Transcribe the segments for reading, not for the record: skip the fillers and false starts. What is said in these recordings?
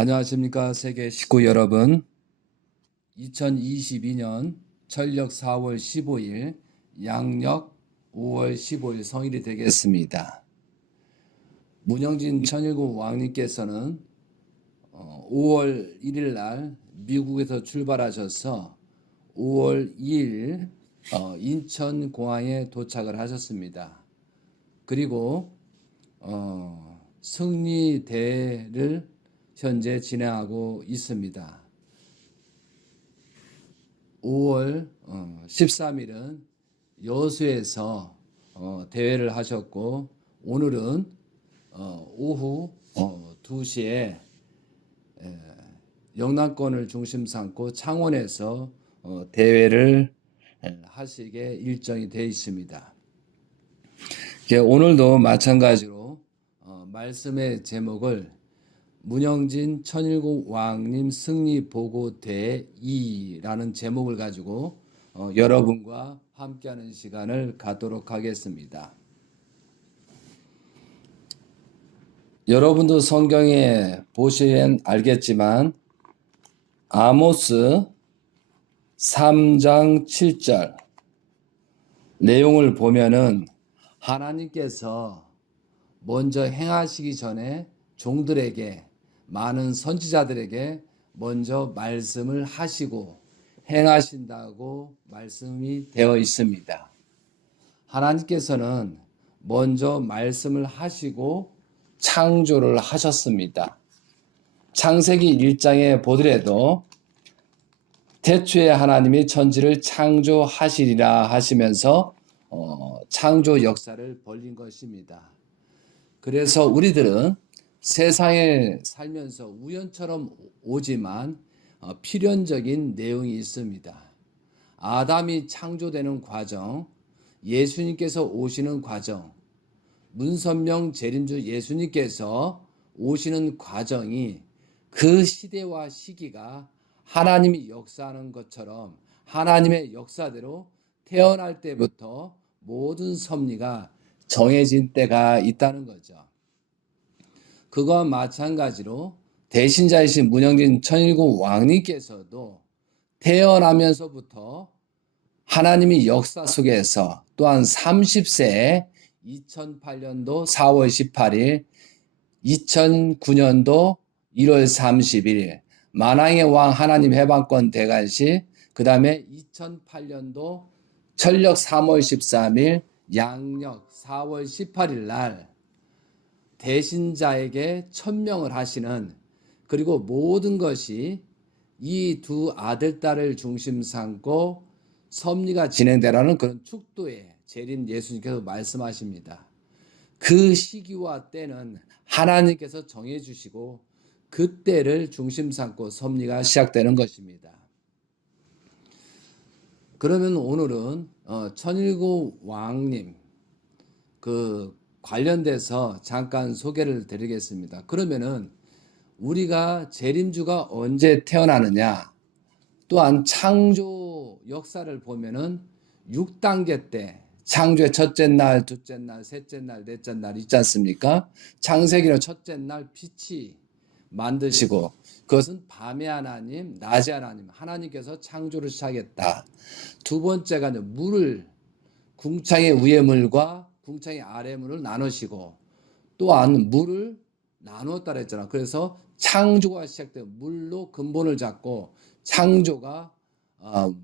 안녕하십니까 세계 식구 여러분. 2022년 철력 4월 15일 양력 5월 15일 성일이 되겠습니다. 문영진 천일국 왕님께서는 5월 1일 날 미국에서 출발하셔서 5월 2일 인천공항에 도착을 하셨습니다. 그리고 승리대회를 현재 진행하고 있습니다. 5월 13일은 여수에서 대회를 하셨고, 오늘은 오후 2시에 영남권을 중심 삼고 창원에서 대회를 하시게 일정이 되어 있습니다. 오늘도 마찬가지로 말씀의 제목을 문영진 천일국 왕님 승리보고대 2라는 제목을 가지고 여러분과 함께하는 시간을 갖도록 하겠습니다. 여러분도 성경에 보시면 알겠지만 아모스 3장 7절 내용을 보면은 하나님께서 먼저 행하시기 전에 종들에게, 많은 선지자들에게 먼저 말씀을 하시고 행하신다고 말씀이 되어 있습니다. 하나님께서는 먼저 말씀을 하시고 창조를 하셨습니다. 창세기 1장에 보더라도 태초에 하나님이 천지를 창조하시리라 하시면서 창조 역사를 벌린 것입니다. 그래서 우리들은 세상에 살면서 우연처럼 오지만 필연적인 내용이 있습니다. 아담이 창조되는 과정, 예수님께서 오시는 과정, 문선명 재림주 예수님께서 오시는 과정이 그 시대와 시기가 하나님이 역사하는 것처럼 하나님의 역사대로 태어날 때부터 모든 섭리가 정해진 때가 있다는 거죠. 그와 마찬가지로 대신자이신 문영진 천일국 왕님께서도 태어나면서부터 하나님이 역사 속에서 또한 30세에 2008년도 4월 18일, 2009년도 1월 30일 만왕의 왕 하나님 해방권 대관식, 그 다음에 2008년도 철력 3월 13일, 양력 4월 18일 날 대신자에게 천명을 하시는, 그리고 모든 것이 이 두 아들, 딸을 중심 삼고 섭리가 진행되라는 그런 축도에 재림 예수님께서 말씀하십니다. 그 시기와 때는 하나님께서 정해주시고 그 때를 중심 삼고 섭리가 시작되는 것입니다. 그러면 오늘은 천일국 왕님 관련돼서 잠깐 소개를 드리겠습니다. 그러면은 우리가 재림주가 언제 태어나느냐, 또한 창조 역사를 보면은 6단계 때 창조의 첫째 날, 둘째 날, 셋째 날, 넷째 날 있지 않습니까? 창세기는 첫째 날 빛이 만드시고, 그것은 밤의 하나님, 낮의 하나님, 하나님께서 창조를 시작했다. 두 번째가 물을, 궁창의 위의 물과 궁창의 아래 물을 나누시고, 또한 물을 나누었다 그랬잖아. 그래서 창조가 시작된 물로 근본을 잡고 창조가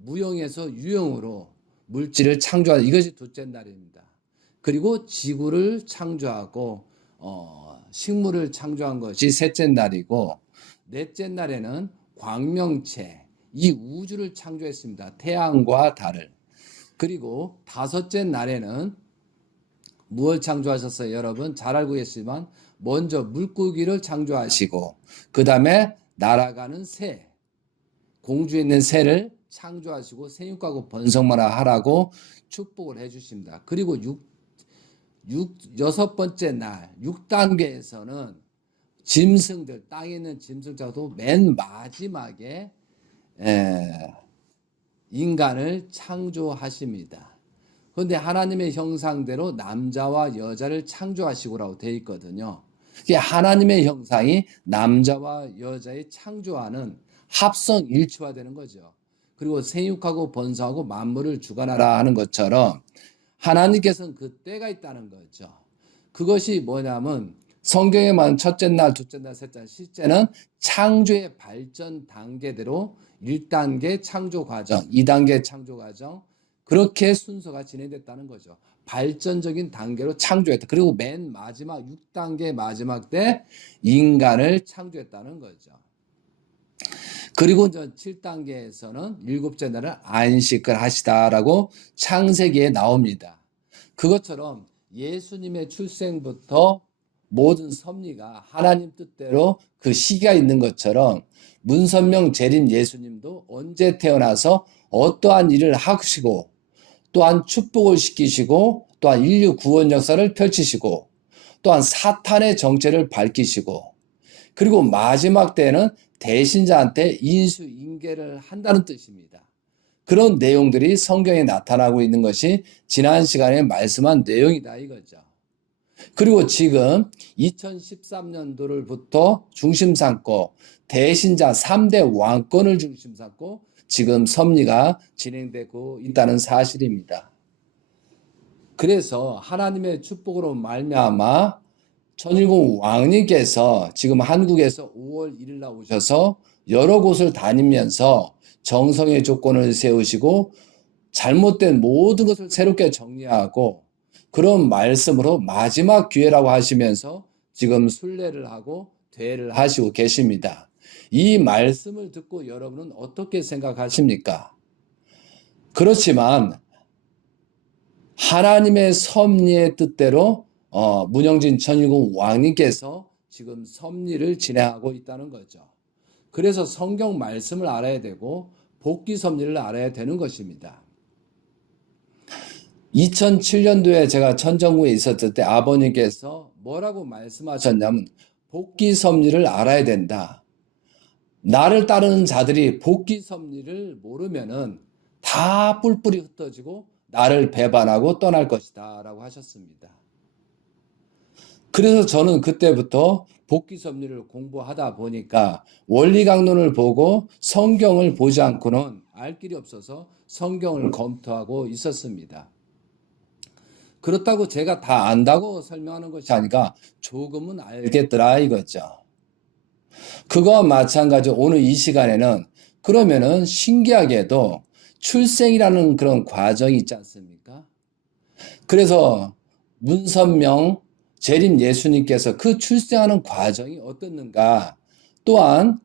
무형에서 유형으로 물질을 창조하는, 이것이 둘째 날입니다. 그리고 지구를 창조하고 식물을 창조한 것이 셋째 날이고, 넷째 날에는 광명체, 이 우주를 창조했습니다. 태양과 달을. 그리고 다섯째 날에는 무엇을 창조하셨어요? 여러분 잘 알고 계시지만 먼저 물고기를 창조하시고, 그 다음에 날아가는 새, 공주에 있는 새를 창조하시고 생육하고 번성하라 하라고 축복을 해주십니다. 그리고 여섯 번째 날 6단계에서는 짐승들, 땅에 있는 짐승자도 맨 마지막에 인간을 창조하십니다. 그런데 하나님의 형상대로 남자와 여자를 창조하시고라고 되어 있거든요. 그게 하나님의 형상이 남자와 여자의 창조하는 합성 일치화되는 거죠. 그리고 생육하고 번성하고 만물을 주관하라 하는 것처럼 하나님께서는 그 때가 있다는 거죠. 그것이 뭐냐면 성경에 말하는 첫째 날, 둘째 날, 셋째 날, 셋째는 창조의 발전 단계대로 1단계 창조 과정, 2단계 창조 과정, 그렇게 순서가 진행됐다는 거죠. 발전적인 단계로 창조했다. 그리고 맨 마지막 6단계 마지막 때 인간을 창조했다는 거죠. 그리고 7단계에서는 일곱째 날을 안식을 하시다라고 창세기에 나옵니다. 그것처럼 예수님의 출생부터 모든 섭리가 하나님 뜻대로 그 시기가 있는 것처럼 문선명 재림 예수님도 언제 태어나서 어떠한 일을 하시고 또한 축복을 시키시고 또한 인류 구원 역사를 펼치시고 또한 사탄의 정체를 밝히시고 그리고 마지막 때는 대신자한테 인수인계를 한다는 뜻입니다. 그런 내용들이 성경에 나타나고 있는 것이 지난 시간에 말씀한 내용이다 이거죠. 그리고 지금 2013년도를부터 중심 삼고 대신자 3대 왕권을 중심 삼고 지금 섭리가 진행되고 있다는 사실입니다. 그래서 하나님의 축복으로 말미암아 천일공 왕님께서 지금 한국에서 5월 1일 날 오셔서 여러 곳을 다니면서 정성의 조건을 세우시고 잘못된 모든 것을 새롭게 정리하고 그런 말씀으로 마지막 기회라고 하시면서 지금 순례를 하고 대회를 하시고 계십니다. 이 말씀을 듣고 여러분은 어떻게 생각하십니까? 그렇지만 하나님의 섭리의 뜻대로 문영진 천일공 왕님께서 지금 섭리를 진행하고 있다는 거죠. 그래서 성경 말씀을 알아야 되고 복귀 섭리를 알아야 되는 것입니다. 2007년도에 제가 천정구에 있었을 때 아버님께서 뭐라고 말씀하셨냐면 복귀 섭리를 알아야 된다. 나를 따르는 자들이 복귀 섭리를 모르면은 다 뿔뿔이 흩어지고 나를 배반하고 떠날 것이다 라고 하셨습니다. 그래서 저는 그때부터 복귀 섭리를 공부하다 보니까 원리 강론을 보고 성경을 보지 않고는 알 길이 없어서 성경을 검토하고 있었습니다. 그렇다고 제가 다 안다고 설명하는 것이 아니라 조금은 알겠더라 이거죠. 그거와 마찬가지로 오늘 이 시간에는 그러면은 신기하게도 출생이라는 그런 과정이 있지 않습니까? 그래서 문선명 재림 예수님께서 그 출생하는 과정이 어떻는가, 또한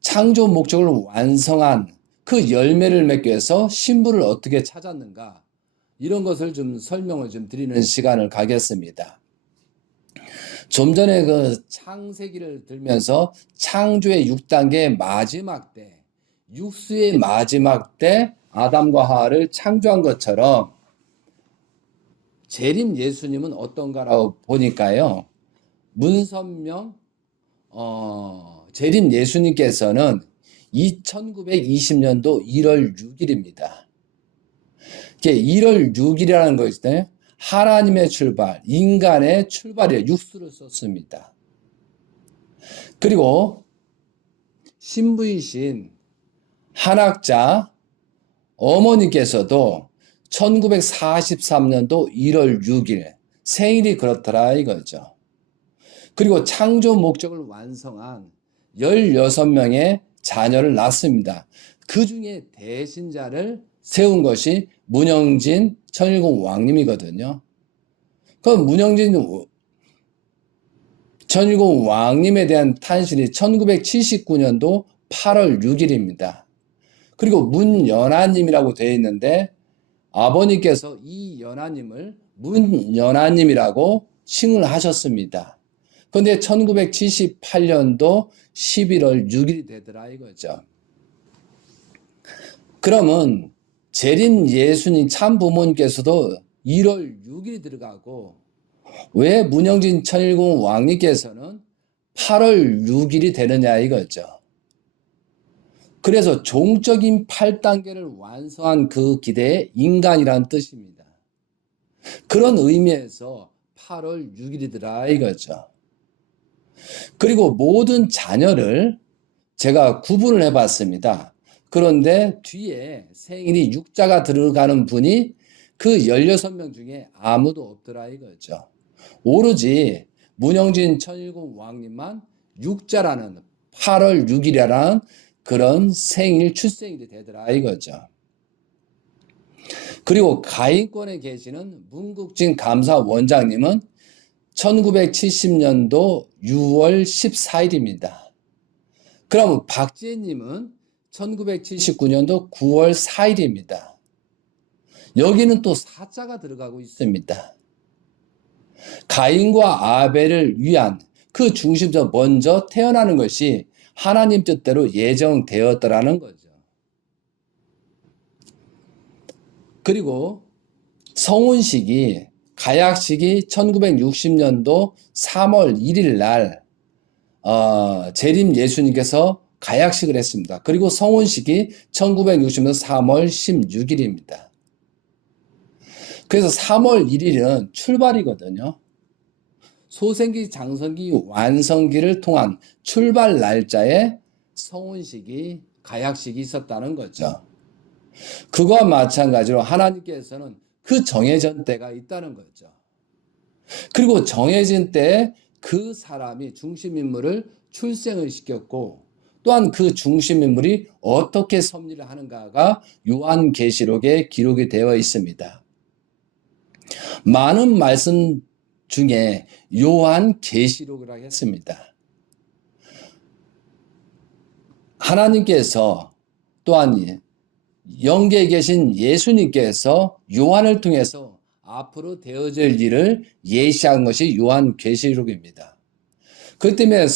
창조 목적을 완성한 그 열매를 맺기 위해서 신부를 어떻게 찾았는가, 이런 것을 좀 설명을 좀 드리는 시간을 가겠습니다. 좀 전에 그 창세기를 들면서 창조의 6단계 마지막 때, 육수의 마지막 때 아담과 하와를 창조한 것처럼 재림 예수님은 어떤가라고 보니까요. 문선명 재림 예수님께서는 1920년도 1월 6일입니다. 1월 6일이라는 것이 하나님의 출발, 인간의 출발이에요. 육수를 썼습니다. 그리고 신부이신 한학자 어머니께서도 1943년도 1월 6일 생일이 그렇더라 이거죠. 그리고 창조 목적을 완성한 16명의 자녀를 낳습니다. 그 중에 대신자를 세운 것이 문영진 천일공 왕님이거든요. 그 문영진 천일공 왕님에 대한 탄신이 1979년도 8월 6일입니다. 그리고 문연하님이라고 되어 있는데 아버님께서 이 연하님을 문연하님이라고 칭을 하셨습니다. 그런데 1978년도 11월 6일이 되더라 이거죠. 그러면 재림 예수님 참 부모님께서도 1월 6일이 들어가고 왜 문영진 천일공 왕님께서는 8월 6일이 되느냐 이거죠. 그래서 종적인 8단계를 완성한 그 기대의 인간이라는 뜻입니다. 그런 의미에서 8월 6일이더라 이거죠. 그리고 모든 자녀를 제가 구분을 해봤습니다. 그런데 뒤에 생일이 6자가 들어가는 분이 그 16명 중에 아무도 없더라 이거죠. 오로지 문영진 천일공 왕님만 6자라는 8월 6일이라는 그런 생일 출생일이 되더라 이거죠. 그리고 가인권에 계시는 문국진 감사원장님은 1970년도 6월 14일입니다. 그럼 박지혜님은 1979년도 9월 4일입니다. 여기는 또 사자가 들어가고 있습니다. 가인과 아벨을 위한 그 중심에서 먼저 태어나는 것이 하나님 뜻대로 예정되었더라는 거죠. 그리고 성혼식이 가약식이 1960년도 3월 1일 날 재림 예수님께서 가약식을 했습니다. 그리고 성혼식이 1960년 3월 16일입니다. 그래서 3월 1일은 출발이거든요. 소생기, 장성기, 완성기를 통한 출발 날짜에 성혼식이, 가약식이 있었다는 거죠. 그와 마찬가지로 하나님께서는 그 정해진 때가 있다는 거죠. 그리고 정해진 때에 그 사람이 중심인물을 출생을 시켰고 또한 그 중심인물이 어떻게 섭리를 하는가가 요한계시록에 기록이 되어 있습니다. 많은 말씀 중에 요한계시록이라고 했습니다. 하나님께서 또한 영계에 계신 예수님께서 요한을 통해서 앞으로 되어질 일을 예시한 것이 요한계시록입니다. 그렇기 때문에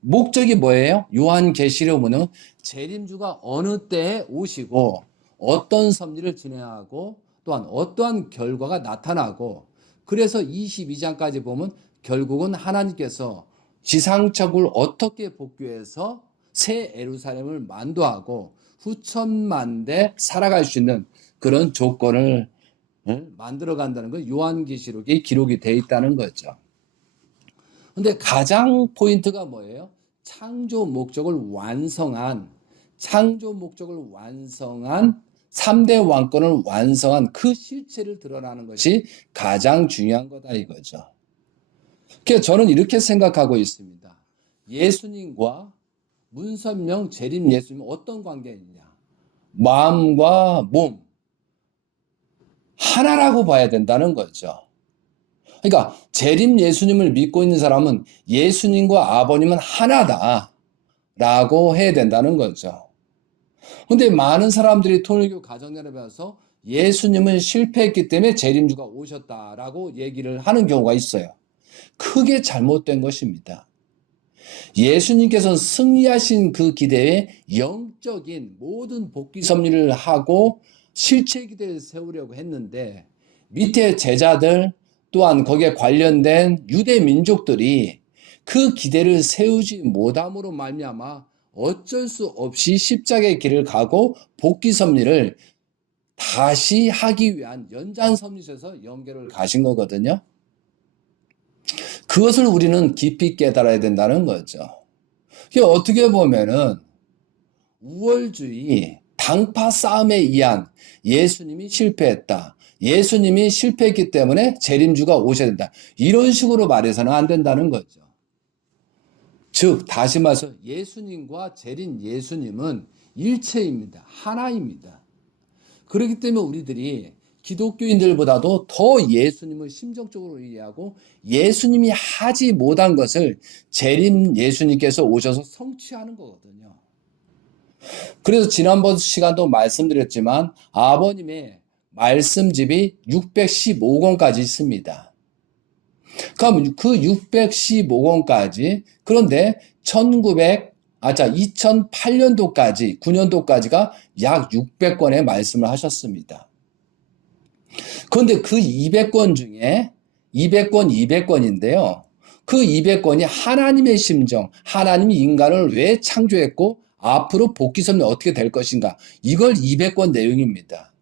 목적이 뭐예요? 요한계시록은 재림주가 어느 때에 오시고 어떤 섭리를 진행하고 또한 어떠한 결과가 나타나고 그래서 22장까지 보면 결국은 하나님께서 지상천국을 어떻게 복귀해서 새 예루살렘을 만도하고 후천만대 살아갈 수 있는 그런 조건을 만들어 간다는 건 요한계시록에 기록이 되어 있다는 거죠. 근데 가장 포인트가 뭐예요? 창조 목적을 완성한 3대 왕권을 완성한 그 실체를 드러나는 것이 가장 중요한 거다 이거죠. 그래서 저는 이렇게 생각하고 있습니다. 예수님과 문선명 재림 예수님은 어떤 관계이냐? 마음과 몸 하나라고 봐야 된다는 거죠. 그러니까 재림 예수님을 믿고 있는 사람은 예수님과 아버님은 하나다라고 해야 된다는 거죠. 근데 많은 사람들이 통일교 가정연합에 와서 예수님은 실패했기 때문에 재림주가 오셨다라고 얘기를 하는 경우가 있어요. 크게 잘못된 것입니다. 예수님께서는 승리하신 그 기대에 영적인 모든 복귀 섭리를 하고 실체 기대를 세우려고 했는데 밑에 제자들 또한 거기에 관련된 유대 민족들이 그 기대를 세우지 못함으로 말미암아 어쩔 수 없이 십자가의 길을 가고 복귀 섭리를 다시 하기 위한 연장 섭리에서 연결을 가신 거거든요. 그것을 우리는 깊이 깨달아야 된다는 거죠. 어떻게 보면은 우월주의, 당파 싸움에 의한 예수님이 실패했다. 예수님이 실패했기 때문에 재림주가 오셔야 된다. 이런 식으로 말해서는 안 된다는 거죠. 즉 다시 말해서 예수님과 재림 예수님은 일체입니다. 하나입니다. 그렇기 때문에 우리들이 기독교인들보다도 더 예수님을 심정적으로 이해하고 예수님이 하지 못한 것을 재림 예수님께서 오셔서 성취하는 거거든요. 그래서 지난번 시간도 말씀드렸지만 아버님의 말씀집이 615권까지 있습니다. 그럼 그 615권까지 그런데 2008년도까지 9년도까지가 약 600권의 말씀을 하셨습니다. 그런데 그 200권 중에 200권인데요. 그 200권이 하나님의 심정, 하나님이 인간을 왜 창조했고 앞으로 복귀 섭리 어떻게 될 것인가 이걸 200권 내용입니다.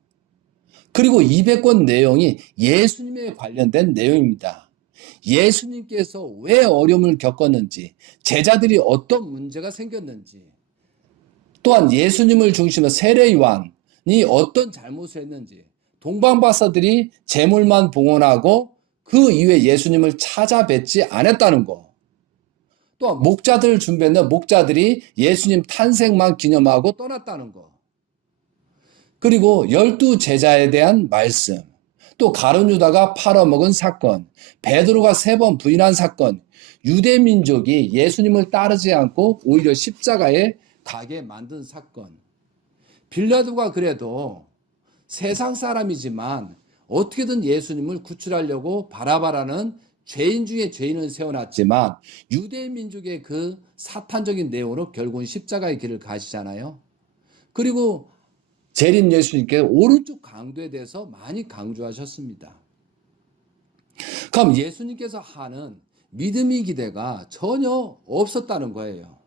그리고 200권 내용이 예수님에 관련된 내용입니다. 예수님께서 왜 어려움을 겪었는지, 제자들이 어떤 문제가 생겼는지, 또한 예수님을 중심으로 세례 요한이 어떤 잘못을 했는지, 동방박사들이 제물만 봉헌하고 그 이후에 예수님을 찾아뵙지 않았다는 거, 또한 목자들을 준비했는데 목자들이 예수님 탄생만 기념하고 떠났다는 거, 그리고 12 제자에 대한 말씀, 또 가룟 유다가 팔아먹은 사건, 베드로가 3번 부인한 사건, 유대 민족이 예수님을 따르지 않고 오히려 십자가에 가게 만든 사건. 빌라도가 그래도 세상 사람이지만 어떻게든 예수님을 구출하려고 바라바라는 죄인 중에 죄인을 세워놨지만 유대 민족의 그 사탄적인 내용으로 결국은 십자가의 길을 가시잖아요. 그리고 재림 예수님께서 오른쪽 강도에 대해서 많이 강조하셨습니다. 그럼 예수님께서 하는 믿음의 기대가 전혀 없었다는 거예요.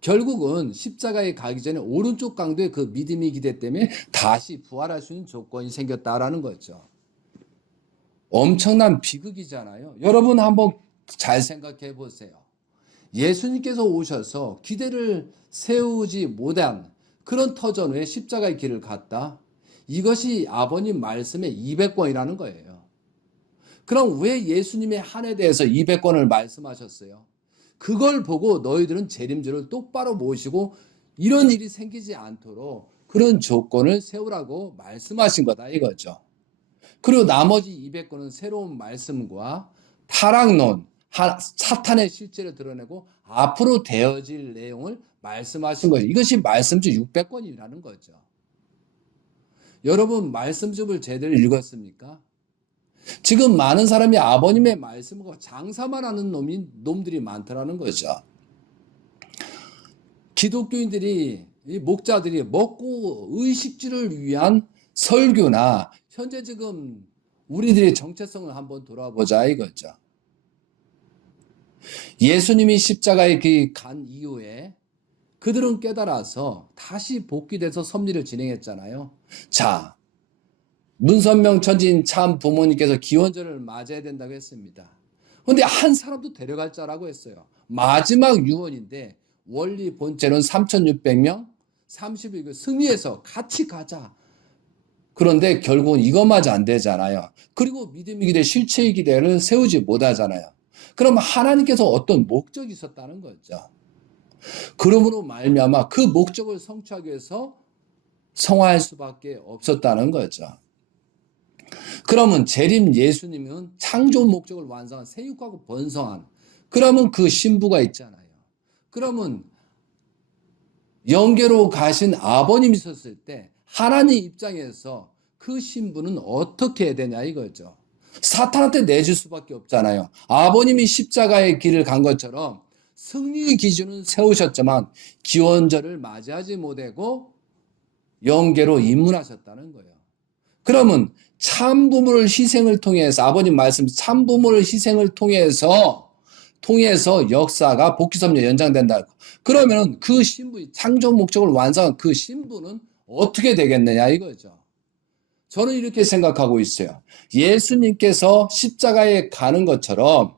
결국은 십자가에 가기 전에 오른쪽 강도의 그 믿음의 기대 때문에 다시 부활할 수 있는 조건이 생겼다라는 거죠. 엄청난 비극이잖아요. 여러분 한번 잘 생각해 보세요. 예수님께서 오셔서 기대를 세우지 못한 그런 터전에 십자가의 길을 갔다. 이것이 아버님 말씀의 200권이라는 거예요. 그럼 왜 예수님의 한에 대해서 200권을 말씀하셨어요? 그걸 보고 너희들은 재림주를 똑바로 모시고 이런 일이 생기지 않도록 그런 조건을 세우라고 말씀하신 거다 이거죠. 그리고 나머지 200권은 새로운 말씀과 타락론, 사탄의 실체를 드러내고 앞으로 되어질 내용을 말씀하신 거예요. 이것이 말씀주 600권이라는 거죠. 여러분 말씀집을 제대로 읽었습니까? 지금 많은 사람이 아버님의 말씀과 장사만 하는 놈들이 많더라는 거죠. 기독교인들이, 목자들이 먹고 의식주를 위한 설교나 현재 지금 우리들의 정체성을 한번 돌아보자 이거죠. 예수님이 십자가에 간 이후에 그들은 깨달아서 다시 복귀돼서 섭리를 진행했잖아요. 자, 문선명 천진 참 부모님께서 기원절을 맞아야 된다고 했습니다. 그런데 한 사람도 데려갈 자라고 했어요. 마지막 유언인데 원리 본체는 3,600명, 31교 승리해서 같이 가자. 그런데 결국은 이것마저 안 되잖아요. 그리고 믿음의 기대, 실체의 기대를 세우지 못하잖아요. 그럼 하나님께서 어떤 목적이 있었다는 거죠. 그러므로 말미암아 그 목적을 성취하기 위해서 성화할 수밖에 없었다는 거죠. 그러면 재림 예수님은 창조 목적을 완성한 세육하고 번성한, 그러면 그 신부가 있잖아요. 그러면 영계로 가신 아버님이 있었을 때 하나님 입장에서 그 신부는 어떻게 해야 되냐 이거죠. 사탄한테 내줄 수밖에 없잖아요. 아버님이 십자가의 길을 간 것처럼 승리의 기준은 세우셨지만 기원절을 맞이하지 못하고 영계로 입문하셨다는 거예요. 그러면 참부모를 희생을 통해서, 아버님 말씀 참부모를 희생을 통해서 역사가 복귀섭리 연장된다. 그러면 그 신부, 창조 목적을 완성한 그 신부는 어떻게 되겠느냐 이거죠. 저는 이렇게 생각하고 있어요. 예수님께서 십자가에 가는 것처럼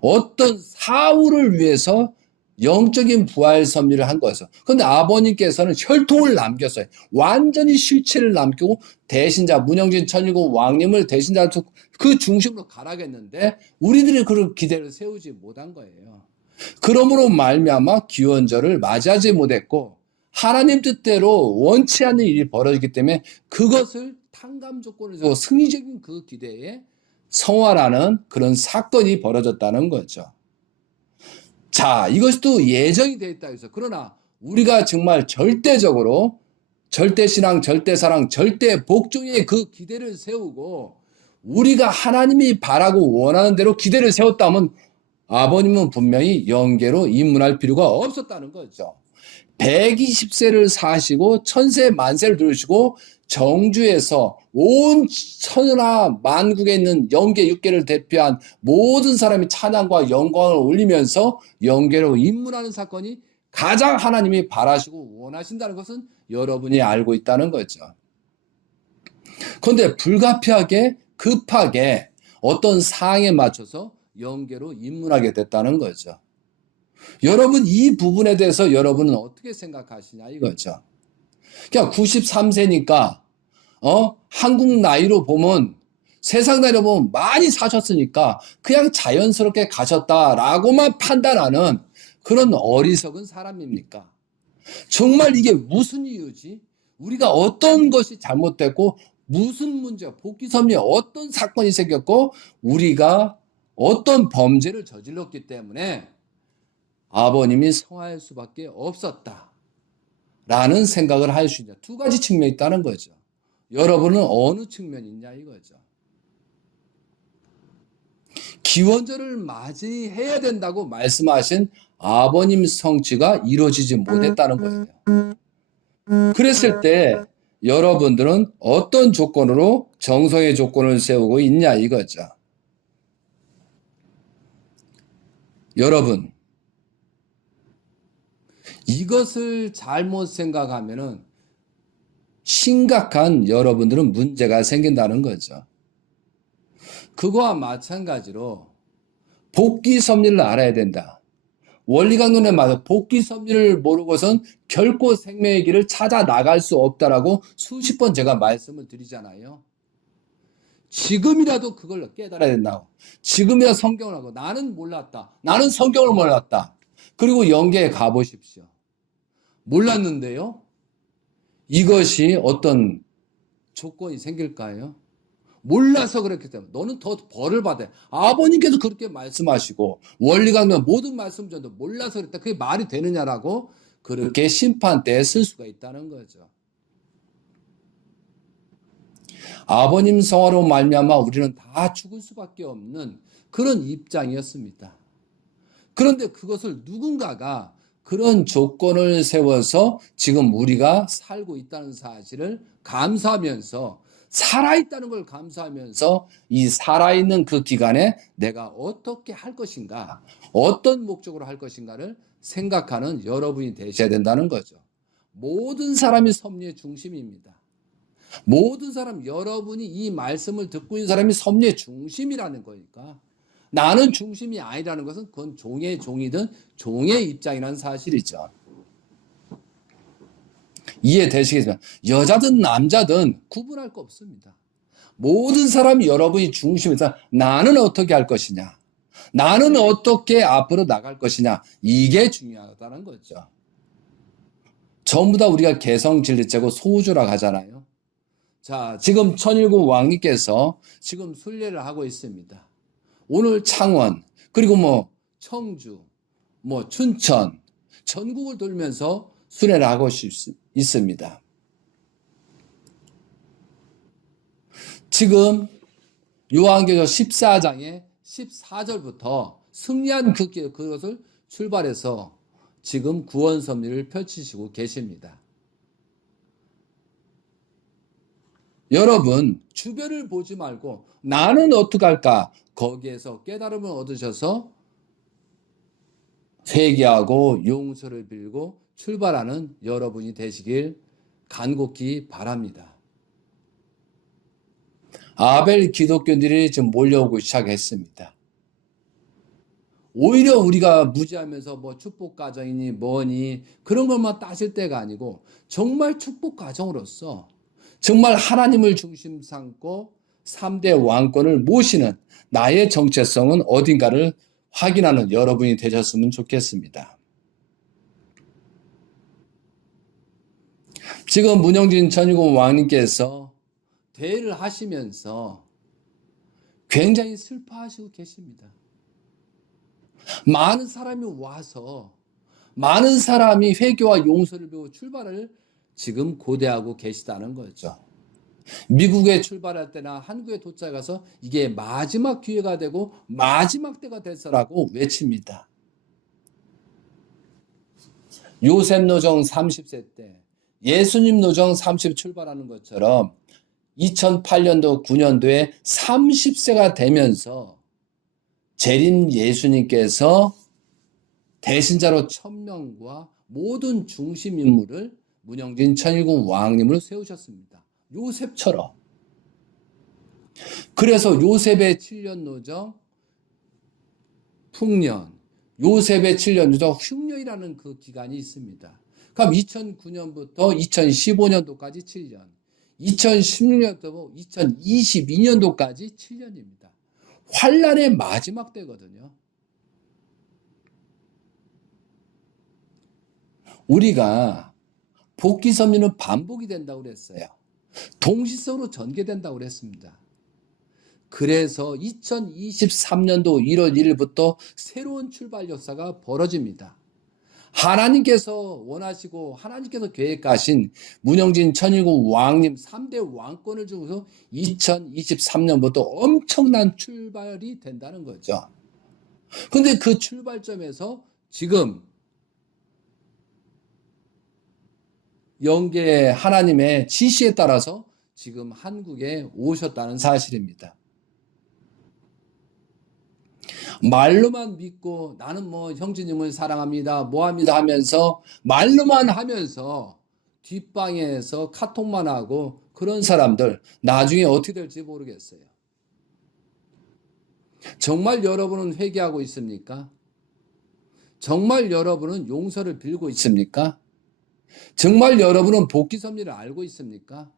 어떤 사후를 위해서 영적인 부활 섭리를 한 거였어요. 그런데 아버님께서는 혈통을 남겼어요. 완전히 실체를 남기고 대신자, 문영진 천일국 왕님을 대신자 그 중심으로 가라겠는데 우리들이 그런 기대를 세우지 못한 거예요. 그러므로 말미암아 기원절을 맞이하지 못했고 하나님 뜻대로 원치 않는 일이 벌어지기 때문에 그것을 탕감 조건을 주고 승리적인 그 기대에 성화라는 그런 사건이 벌어졌다는 거죠. 자, 이것이 또 예정이 되어 있다 해서, 그러나 우리가 정말 절대적으로 절대신앙, 절대사랑, 절대복종의 그 기대를 세우고 우리가 하나님이 바라고 원하는 대로 기대를 세웠다면 아버님은 분명히 영계로 입문할 필요가 없었다는 거죠. 120세를 사시고 천세 만세를 누리시고 정주에서 온 천하 만국에 있는 영계 육계를 대표한 모든 사람이 찬양과 영광을 올리면서 영계로 입문하는 사건이 가장 하나님이 바라시고 원하신다는 것은 여러분이 알고 있다는 거죠. 그런데 불가피하게 급하게 어떤 사항에 맞춰서 영계로 입문하게 됐다는 거죠. 여러분 이 부분에 대해서 여러분은 어떻게 생각하시냐 이거죠. 그러니까 93세니까 한국 나이로 보면 세상 나이로 보면 많이 사셨으니까 그냥 자연스럽게 가셨다라고만 판단하는 그런 어리석은 사람입니까? 정말 이게 무슨 이유지? 우리가 어떤 것이 잘못됐고 무슨 문제, 복귀섭리에 어떤 사건이 생겼고 우리가 어떤 범죄를 저질렀기 때문에 아버님이 성할 수밖에 없었다. 라는 생각을 할 수 있냐. 두 가지 측면이 있다는 거죠. 여러분은 어느 측면이 있냐 이거죠. 기원절을 맞이해야 된다고 말씀하신 아버님 성취가 이루어지지 못했다는 거예요. 그랬을 때 여러분들은 어떤 조건으로 정성의 조건을 세우고 있냐 이거죠. 여러분 이것을 잘못 생각하면은 심각한 여러분들은 문제가 생긴다는 거죠. 그거와 마찬가지로 복귀 섭리를 알아야 된다. 원리강론에 맞아 복귀 섭리를 모르고선 결코 생명의 길을 찾아 나갈 수 없다라고 수십 번 제가 말씀을 드리잖아요. 지금이라도 그걸 깨달아야 된다고. 지금이라도 성경을 하고 나는 몰랐다. 나는 성경을 몰랐다. 그리고 영계에 가보십시오. 몰랐는데요. 이것이 어떤 조건이 생길까요? 몰라서 그랬기 때문에 너는 더 벌을 받아. 아버님께서 그렇게 말씀하시고 원리강론 모든 말씀 전도 몰라서 그랬다. 그게 말이 되느냐라고 그렇게 심판대에 쓸 수가 있다는 거죠. 아버님 성화로 말미암아 우리는 다 죽을 수밖에 없는 그런 입장이었습니다. 그런데 그것을 누군가가 그런 조건을 세워서 지금 우리가 살고 있다는 사실을 감사하면서 살아있다는 걸 감사하면서 이 살아있는 그 기간에 내가 어떻게 할 것인가, 어떤 목적으로 할 것인가를 생각하는 여러분이 되셔야 된다는 거죠. 모든 사람이 섭리의 중심입니다. 모든 사람, 여러분이 이 말씀을 듣고 있는 사람이 섭리의 중심이라는 거니까 나는 중심이 아니라는 것은 그건 종의 종이든 종의 입장이라는 사실이죠. 이해되시겠습니까? 여자든 남자든 구분할 거 없습니다. 모든 사람이 여러분이 중심에서 나는 어떻게 할 것이냐, 나는 어떻게 앞으로 나갈 것이냐, 이게 중요하다는 거죠. 전부 다 우리가 개성진리죄고 소우주라 하잖아요. 자, 지금 천일국 왕님께서 지금 순례를 하고 있습니다. 오늘 창원, 그리고 청주, 춘천, 전국을 돌면서 순례를 하고 있습니다. 지금 요한계시록 14장의 14절부터 승리한 그것을 출발해서 지금 구원 섭리를 펼치시고 계십니다. 여러분 주변을 보지 말고 나는 어떻게 할까? 거기에서 깨달음을 얻으셔서 회개하고 용서를 빌고 출발하는 여러분이 되시길 간곡히 바랍니다. 아벨 기독교인들이 지금 몰려오고 시작했습니다. 오히려 우리가 무지하면서 축복 가정이니 뭐니 그런 것만 따질 때가 아니고 정말 축복 가정으로서 정말 하나님을 중심 삼고 3대 왕권을 모시는 나의 정체성은 어딘가를 확인하는 여러분이 되셨으면 좋겠습니다. 지금 문영진 천일국 왕님께서 대회를 하시면서 굉장히 슬퍼하시고 계십니다. 많은 사람이 와서 많은 사람이 회개와 용서를 배우고 출발을 지금 고대하고 계시다는 거죠. 미국에 출발할 때나 한국에 도착해서 이게 마지막 기회가 되고 마지막 때가 됐어라고 외칩니다. 요셉 노정 30세 때 예수님 노정 30 출발하는 것처럼 2008년도 9년도에 30세가 되면서 재림 예수님께서 대신자로 천명과 모든 중심 인물을 문영진 천일국 왕님으로 세우셨습니다. 요셉처럼. 그래서 요셉의 7년 노정, 풍년, 요셉의 7년 노정, 흉년이라는 그 기간이 있습니다. 그럼 2009년부터 2015년도까지 7년, 2016년부터 2022년도까지 7년입니다. 환란의 마지막 때거든요. 우리가 복귀 섭리는 반복이 된다고 그랬어요. 동시적으로 전개된다고 그랬습니다. 그래서 2023년도 1월 1일부터 새로운 출발 역사가 벌어집니다. 하나님께서 원하시고 하나님께서 계획하신 문영진 천일국 왕님 3대 왕권을 주고서 2023년부터 엄청난 출발이 된다는 거죠. 근데 그 출발점에서 지금 영계 하나님의 지시에 따라서 지금 한국에 오셨다는 사실입니다. 말로만 믿고 나는 뭐 형제님을 사랑합니다, 뭐합니다 하면서 말로만 하면서 뒷방에서 카톡만 하고 그런 사람들 나중에 어떻게 될지 모르겠어요. 정말 여러분은 회개하고 있습니까? 정말 여러분은 용서를 빌고 있습니까? 정말 여러분은 복귀 섭리를 알고 있습니까?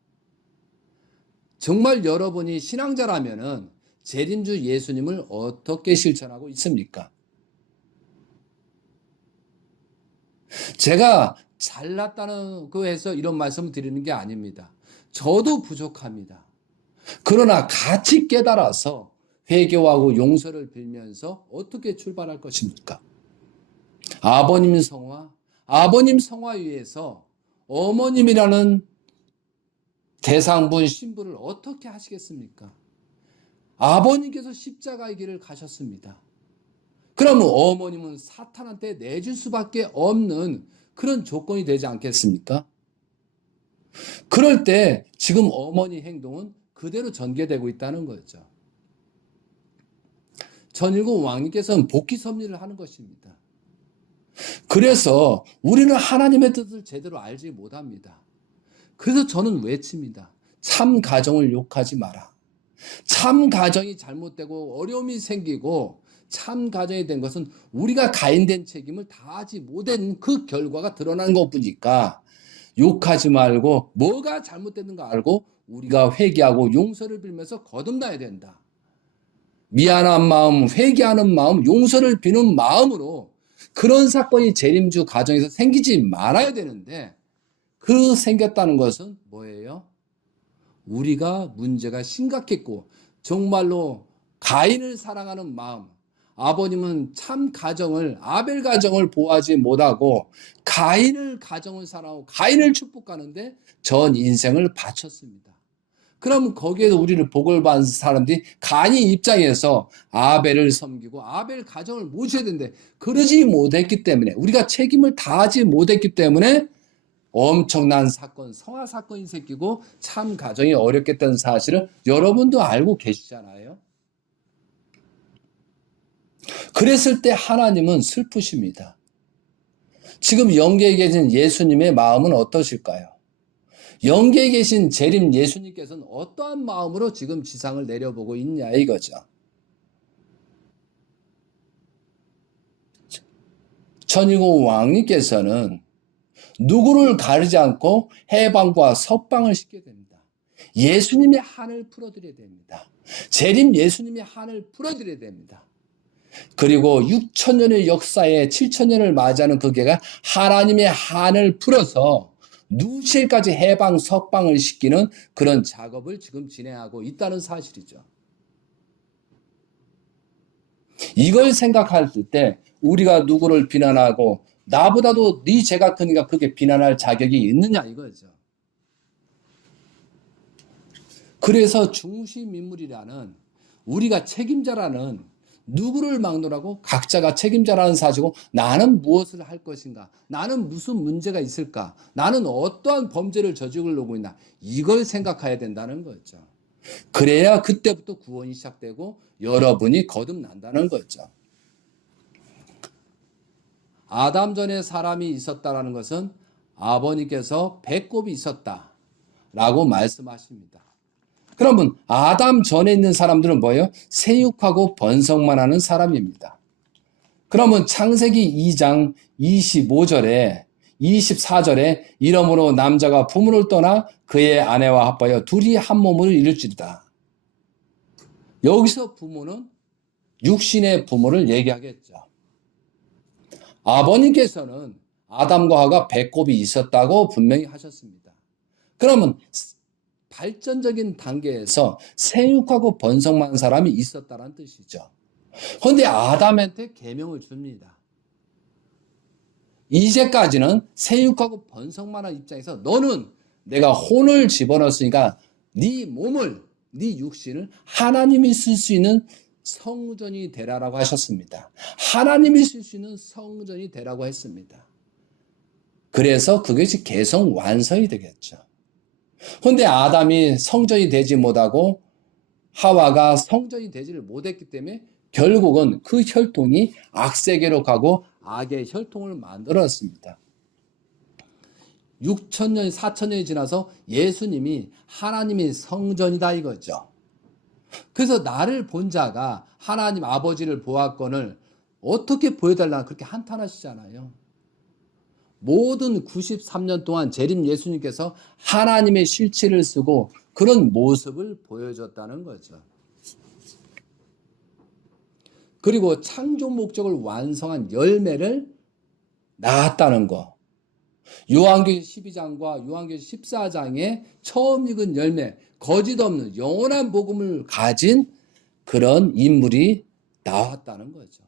정말 여러분이 신앙자라면은 재림주 예수님을 어떻게 실천하고 있습니까? 제가 잘났다는 거에서 이런 말씀을 드리는 게 아닙니다. 저도 부족합니다. 그러나 같이 깨달아서 회개하고 용서를 빌면서 어떻게 출발할 것입니까? 아버님 성화 위에서 어머님이라는 대상분 신부를 어떻게 하시겠습니까? 아버님께서 십자가의 길을 가셨습니다. 그러면 어머님은 사탄한테 내줄 수밖에 없는 그런 조건이 되지 않겠습니까? 그럴 때 지금 어머니 행동은 그대로 전개되고 있다는 거죠. 전일국 왕님께서는 복귀 섭리를 하는 것입니다. 그래서 우리는 하나님의 뜻을 제대로 알지 못합니다. 그래서 저는 외칩니다. 참 가정을 욕하지 마라. 참 가정이 잘못되고 어려움이 생기고 참 가정이 된 것은 우리가 가인된 책임을 다하지 못한 그 결과가 드러난 것뿐이니까 욕하지 말고 뭐가 잘못됐는가 알고 우리가 회개하고 용서를 빌면서 거듭나야 된다. 미안한 마음, 회개하는 마음, 용서를 비는 마음으로 그런 사건이 재림주 가정에서 생기지 말아야 되는데 그 생겼다는 것은 뭐예요? 우리가 문제가 심각했고 정말로 가인을 사랑하는 마음, 아버님은 참 가정을 아벨 가정을 보호하지 못하고 가인을 가정을 사랑하고 가인을 축복하는데 전 인생을 바쳤습니다. 그럼 거기에서 우리를 복을 받은 사람들이 가인 입장에서 아벨을 섬기고 아벨 가정을 모셔야 되는데 그러지 못했기 때문에 우리가 책임을 다하지 못했기 때문에 엄청난 사건, 성화 사건이 생기고 참 가정이 어렵겠다는 사실을 여러분도 알고 계시잖아요. 그랬을 때 하나님은 슬프십니다. 지금 영계에 계신 예수님의 마음은 어떠실까요? 영계에 계신 재림 예수님께서는 어떠한 마음으로 지금 지상을 내려보고 있냐 이거죠. 천일국 왕님께서는 누구를 가르지 않고 해방과 석방을 시켜야 됩니다. 예수님의 한을 풀어드려야 됩니다. 재림 예수님의 한을 풀어드려야 됩니다. 그리고 6천년의 역사에 7천년을 맞이하는 그 계가 하나님의 한을 풀어서 누실까지 해방, 석방을 시키는 그런 작업을 지금 진행하고 있다는 사실이죠. 이걸 생각할 때 우리가 누구를 비난하고 나보다도 네 죄가 크니까 그렇게 비난할 자격이 있느냐 이거죠. 그래서 중심인물이라는 우리가 책임자라는 누구를 막론하고 각자가 책임자라는 사실이고 나는 무엇을 할 것인가? 나는 무슨 문제가 있을까? 나는 어떠한 범죄를 저지르고 있나? 이걸 생각해야 된다는 거죠. 그래야 그때부터 구원이 시작되고 여러분이 거듭난다는 거죠. 아담 전에 사람이 있었다라는 것은 아버님께서 배꼽이 있었다라고 말씀하십니다. 그러면 아담 전에 있는 사람들은 뭐예요? 세육하고 번성만 하는 사람입니다. 그러면 창세기 2장 25절에 24절에 이러므로 남자가 부모를 떠나 그의 아내와 합하여 둘이 한 몸을 이룰지리다. 여기서 부모는 육신의 부모를 얘기하겠죠. 아버님께서는 아담과 하가 배꼽이 있었다고 분명히 하셨습니다. 그러면 발전적인 단계에서 생육하고 번성만 사람이 있었다는 뜻이죠. 그런데 아담한테 계명을 줍니다. 이제까지는 생육하고 번성만한 입장에서 너는 내가 혼을 집어넣었으니까 네 몸을, 네 육신을 하나님이 쓸 수 있는 성전이 되라라고 하셨습니다. 하나님이 쓸 수 있는 성전이 되라고 했습니다. 그래서 그것이 개성 완성이 되겠죠. 그런데 아담이 성전이 되지 못하고 하와가 성전이 되지를 못했기 때문에 결국은 그 혈통이 악세계로 가고 악의 혈통을 만들었습니다. 6,000년, 4,000년이 지나서 예수님이 하나님이 성전이다 이거죠. 그래서 나를 본 자가 하나님 아버지를 보았건을 어떻게 보여달라 그렇게 한탄하시잖아요. 모든 93년 동안 재림 예수님께서 하나님의 실체를 쓰고 그런 모습을 보여줬다는 거죠. 그리고 창조 목적을 완성한 열매를 낳았다는 거. 요한계시록 12장과 요한계시록 14장에 처음 익은 열매, 거짓 없는 영원한 복음을 가진 그런 인물이 나왔다는 거죠.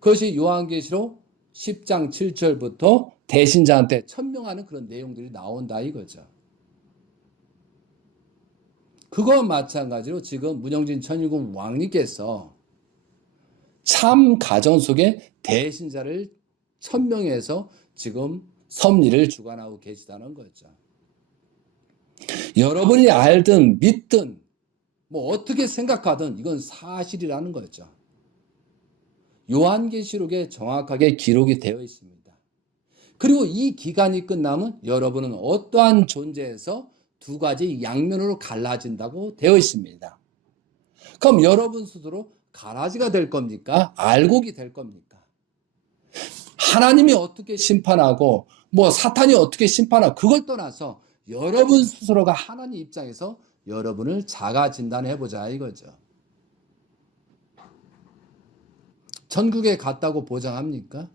그것이 요한계시록 10장 7절부터 대신자한테 천명하는 그런 내용들이 나온다 이거죠. 그거와 마찬가지로 지금 문영진 천일공 왕님께서 참 가정 속에 대신자를 천명해서 지금 섭리를 주관하고 계시다는 거죠. 여러분이 알든 믿든 뭐 어떻게 생각하든 이건 사실이라는 거죠. 요한계시록에 정확하게 기록이 되어 있습니다. 그리고 이 기간이 끝나면 여러분은 어떠한 존재에서 두 가지 양면으로 갈라진다고 되어 있습니다. 그럼 여러분 스스로 가라지가 될 겁니까? 알곡이 될 겁니까? 하나님이 어떻게 심판하고 뭐 사탄이 어떻게 심판하고 그걸 떠나서 여러분 스스로가 하나님 입장에서 여러분을 자가 진단해보자 이거죠. 천국에 갔다고 보장합니까?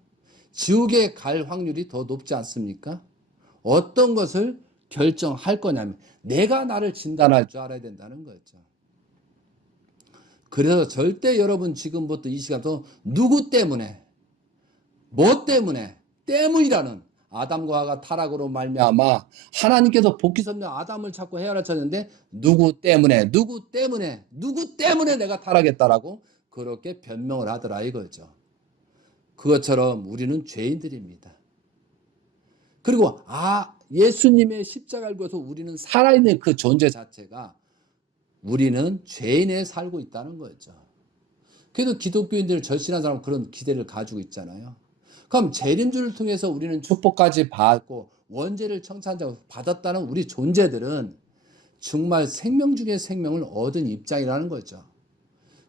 지옥에 갈 확률이 더 높지 않습니까? 어떤 것을 결정할 거냐면 내가 나를 진단할 줄 알아야 된다는 거죠. 그래서 절대 여러분 지금부터 이 시간도 누구 때문에 뭐 때문이라는 아담과 하가 타락으로 말미암아 하나님께서 복귀 선명 아담을 찾고 헤아렸었는데 누구 때문에 내가 타락했다라고 그렇게 변명을 하더라 이거죠. 그것처럼 우리는 죄인들입니다. 그리고 예수님의 십자가를 보서 우리는 살아있는 그 존재 자체가 우리는 죄인에 살고 있다는 거죠. 그래도 기독교인들 절신한 사람은 그런 기대를 가지고 있잖아요. 그럼 재림주를 통해서 우리는 축복까지 받고 원죄를 청산자고 받았다는 우리 존재들은 정말 생명 중에 생명을 얻은 입장이라는 거죠.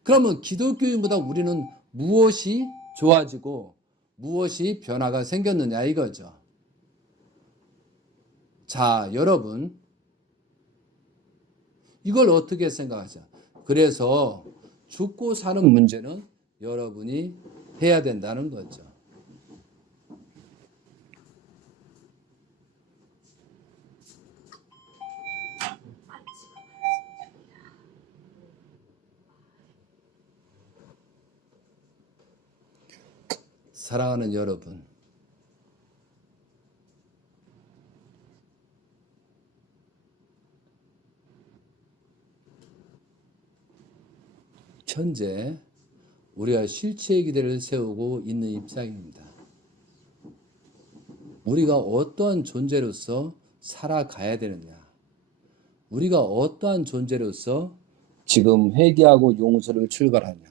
그러면 기독교인보다 우리는 무엇이 좋아지고 무엇이 변화가 생겼느냐 이거죠. 자, 여러분 이걸 어떻게 생각하죠? 그래서 죽고 사는 문제는 여러분이 해야 된다는 거죠. 사랑하는 여러분, 현재 우리가 실체의 기대를 세우고 있는 입장입니다. 우리가 어떠한 존재로서 살아가야 되느냐, 우리가 어떠한 존재로서 지금 회개하고 용서를 출발하냐,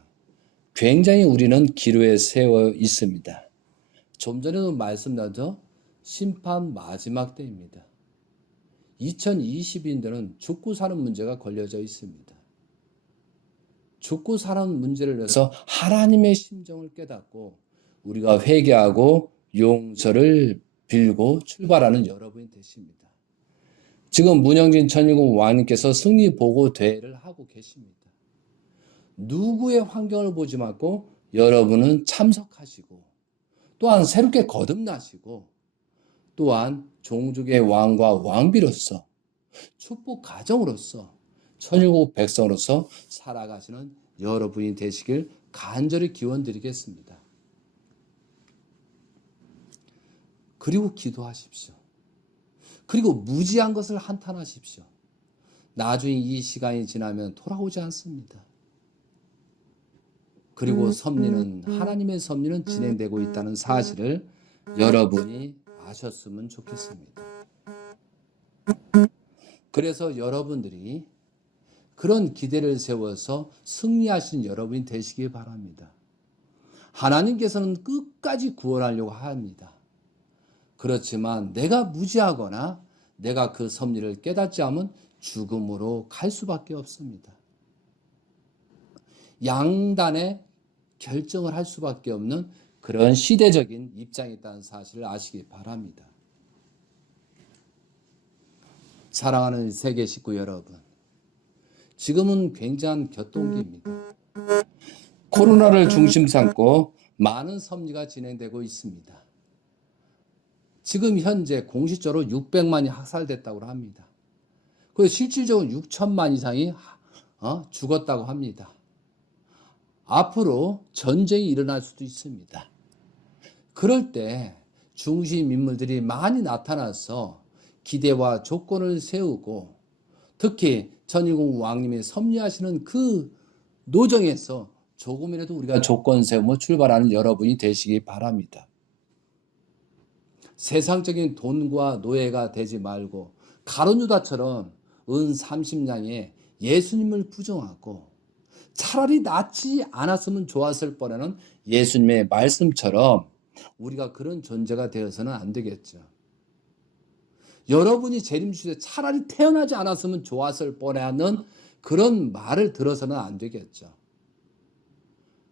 굉장히 우리는 기로에 세워 있습니다. 좀 전에도 말씀드렸죠? 심판 마지막 때입니다. 2020인들은 죽고 사는 문제가 걸려져 있습니다. 죽고 사는 문제를 위해서 하나님의 심정을 깨닫고 우리가 회개하고 용서를 빌고 출발하는 여러분이 되십니다. 지금 문영진 천일공 왕님께서 승리 보고 대회를 하고 계십니다. 누구의 환경을 보지 말고 여러분은 참석하시고 또한 새롭게 거듭나시고 또한 종족의 왕과 왕비로서 축복 가정으로서 천일국 백성으로서 살아가시는 여러분이 되시길 간절히 기원드리겠습니다. 그리고 기도하십시오. 그리고 무지한 것을 한탄하십시오. 나중에 이 시간이 지나면 돌아오지 않습니다. 그리고 섭리는 하나님의 섭리는 진행되고 있다는 사실을 여러분이 아셨으면 좋겠습니다. 그래서 여러분들이 그런 기대를 세워서 승리하신 여러분이 되시기 바랍니다. 하나님께서는 끝까지 구원하려고 합니다. 그렇지만 내가 무지하거나 내가 그 섭리를 깨닫지 않으면 죽음으로 갈 수밖에 없습니다. 양단의 결정을 할 수밖에 없는 그런 시대적인 입장이 있다는 사실을 아시기 바랍니다. 사랑하는 세계 식구 여러분, 지금은 굉장한 격동기입니다. 코로나를 중심 삼고 많은 섭리가 진행되고 있습니다. 지금 현재 공식적으로 600만이 학살됐다고 합니다. 그리고 실질적으로 6천만 이상이 죽었다고 합니다. 앞으로 전쟁이 일어날 수도 있습니다. 그럴 때 중심 인물들이 많이 나타나서 기대와 조건을 세우고 특히 천일공 왕님이 섭리하시는 그 노정에서 조금이라도 우리가 조건 세우며 출발하는 여러분이 되시기 바랍니다. 세상적인 돈과 노예가 되지 말고 가룟 유다처럼 은 30냥에 예수님을 부정하고 차라리 낫지 않았으면 좋았을 뻔하는 예수님의 말씀처럼 우리가 그런 존재가 되어서는 안 되겠죠. 여러분이 재림주에 차라리 태어나지 않았으면 좋았을 뻔하는 그런 말을 들어서는 안 되겠죠.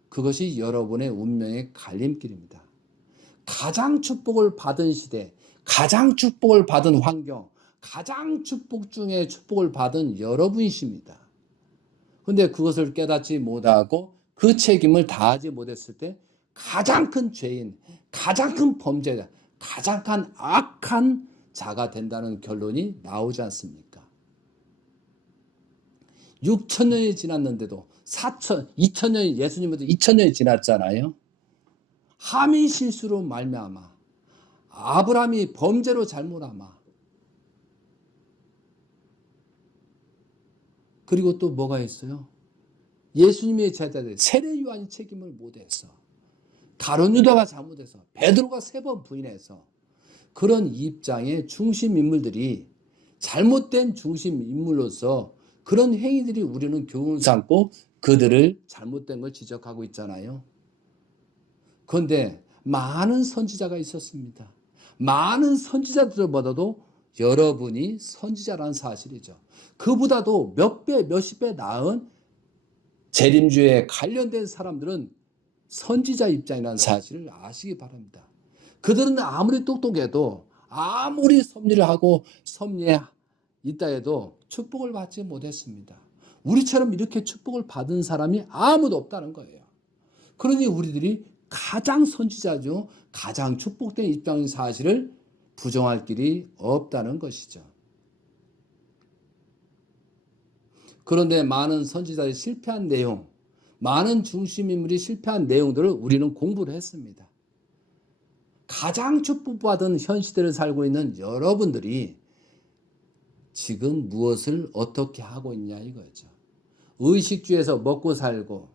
그것이 여러분의 운명의 갈림길입니다. 가장 축복을 받은 시대, 가장 축복을 받은 환경, 가장 축복 중에 축복을 받은 여러분이십니다. 그런데 그것을 깨닫지 못하고 그 책임을 다하지 못했을 때 가장 큰 죄인, 가장 큰 범죄자, 가장 큰 악한 자가 된다는 결론이 나오지 않습니까? 6천년이 지났는데도 2000년이 예수님부터 2000년이 지났잖아요. 함이 실수로 말미암아 아브라함이 범죄로 잘못하마 그리고 또 뭐가 있어요? 예수님의 제자들 세례 요한이 책임을 못해서 가룟 유다가 잘못해서 베드로가 3번 부인해서 그런 입장의 중심 인물들이 잘못된 중심 인물로서 그런 행위들이 우리는 교훈을 삼고 그들을 잘못된 걸 지적하고 있잖아요. 그런데 많은 선지자가 있었습니다. 많은 선지자들보다도 여러분이 선지자라는 사실이죠. 그보다도 몇 배, 몇십 배 나은 재림주에 관련된 사람들은 선지자 입장이라는 사실을 아시기 바랍니다. 그들은 아무리 똑똑해도 아무리 섭리를 하고 섭리에 있다 해도 축복을 받지 못했습니다. 우리처럼 이렇게 축복을 받은 사람이 아무도 없다는 거예요. 그러니 우리들이 가장 선지자죠. 가장 축복된 입장인 사실을 부정할 길이 없다는 것이죠. 그런데 많은 선지자들이 실패한 내용, 많은 중심인물이 실패한 내용들을 우리는 공부를 했습니다. 가장 축복받은 현 시대를 살고 있는 여러분들이 지금 무엇을 어떻게 하고 있냐 이거죠. 의식주에서 먹고 살고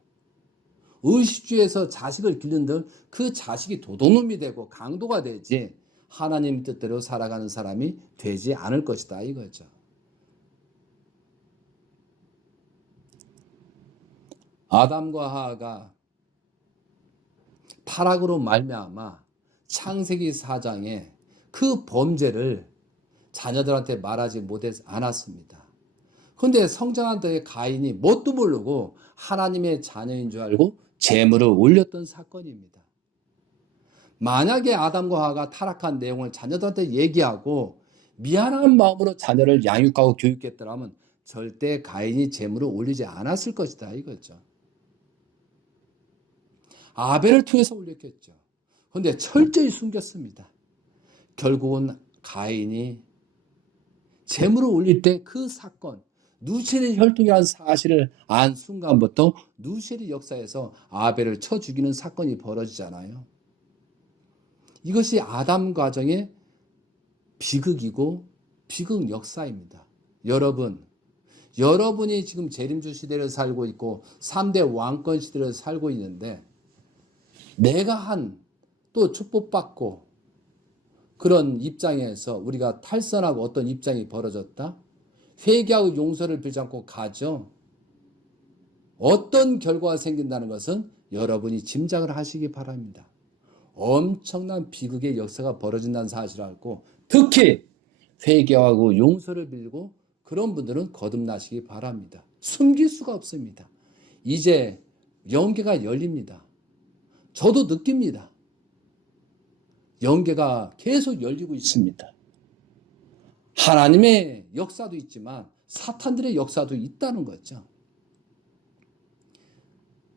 의식주에서 자식을 기른들 그 자식이 도둑놈이 되고 강도가 되지 하나님 뜻대로 살아가는 사람이 되지 않을 것이다 이거죠. 아담과 하하가 타락으로 말미암아 창세기 4장에 그 범죄를 자녀들한테 말하지 않았습니다. 그런데 성장한 터에 가인이 뭣도 모르고 하나님의 자녀인 줄 알고 제물을 올렸던 사건입니다. 만약에 아담과 하와가 타락한 내용을 자녀들한테 얘기하고 미안한 마음으로 자녀를 양육하고 교육했더라면 절대 가인이 제물을 올리지 않았을 것이다 이거죠. 아벨을 통해서 올렸겠죠. 그런데 철저히 숨겼습니다. 결국은 가인이 제물을 올릴 때 그 사건, 누시의 혈통이라는 사실을 안 순간부터 누시의 역사에서 아벨을 쳐 죽이는 사건이 벌어지잖아요. 이것이 아담 가정의 비극이고 비극 역사입니다. 여러분이 지금 재림주 시대를 살고 있고 3대 왕권 시대를 살고 있는데 내가 또 축복받고 그런 입장에서 우리가 탈선하고 어떤 입장이 벌어졌다? 회개하고 용서를 빌지 않고 가죠. 어떤 결과가 생긴다는 것은 여러분이 짐작을 하시기 바랍니다. 엄청난 비극의 역사가 벌어진다는 사실을 알고 특히 회개하고 용서를 빌고 그런 분들은 거듭나시기 바랍니다. 숨길 수가 없습니다. 이제 영계가 열립니다. 저도 느낍니다. 영계가 계속 열리고 있습니다. 하나님의 역사도 있지만 사탄들의 역사도 있다는 거죠.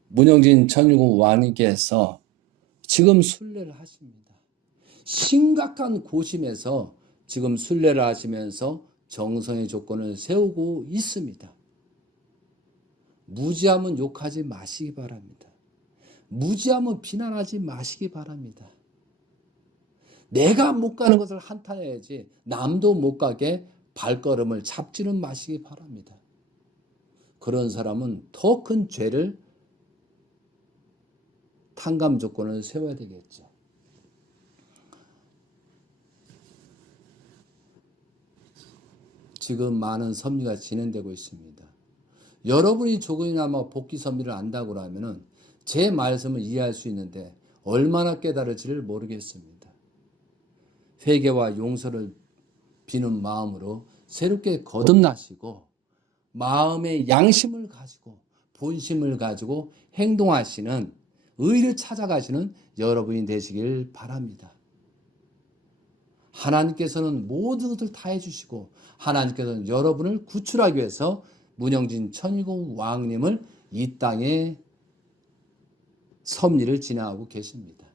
문영진 천일국 왕님께서 지금 순례를 하십니다. 심각한 고심에서 지금 순례를 하시면서 정성의 조건을 세우고 있습니다. 무지하면 욕하지 마시기 바랍니다. 무지하면 비난하지 마시기 바랍니다. 내가 못 가는 것을 한탄해야지 남도 못 가게 발걸음을 잡지는 마시기 바랍니다. 그런 사람은 더 큰 죄를 탕감 조건을 세워야 되겠죠. 지금 많은 섭리가 진행되고 있습니다. 여러분이 조금이나마 복귀 섭리를 안다고 하면은 제 말씀을 이해할 수 있는데 얼마나 깨달을지를 모르겠습니다. 회개와 용서를 비는 마음으로 새롭게 거듭나시고 마음의 양심을 가지고 본심을 가지고 행동하시는 의를 찾아가시는 여러분이 되시길 바랍니다. 하나님께서는 모든 것을 다 해주시고 하나님께서는 여러분을 구출하기 위해서 문영진 천일국 왕님을 이 땅에 섭리를 진행하고 계십니다.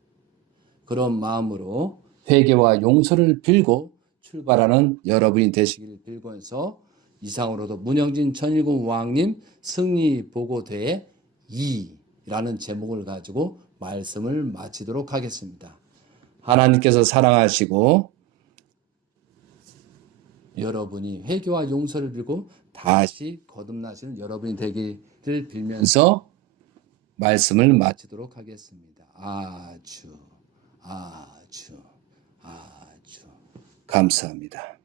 그런 마음으로 회개와 용서를 빌고 출발하는 여러분이 되시기를 빌고서 이상으로도 문영진 천일국 왕님 승리 보고대회 2라는 제목을 가지고 말씀을 마치도록 하겠습니다. 하나님께서 사랑하시고 여러분이 회개와 용서를 빌고 다시 거듭나시는 여러분이 되기를 빌면서 말씀을 마치도록 하겠습니다. 아주 감사합니다.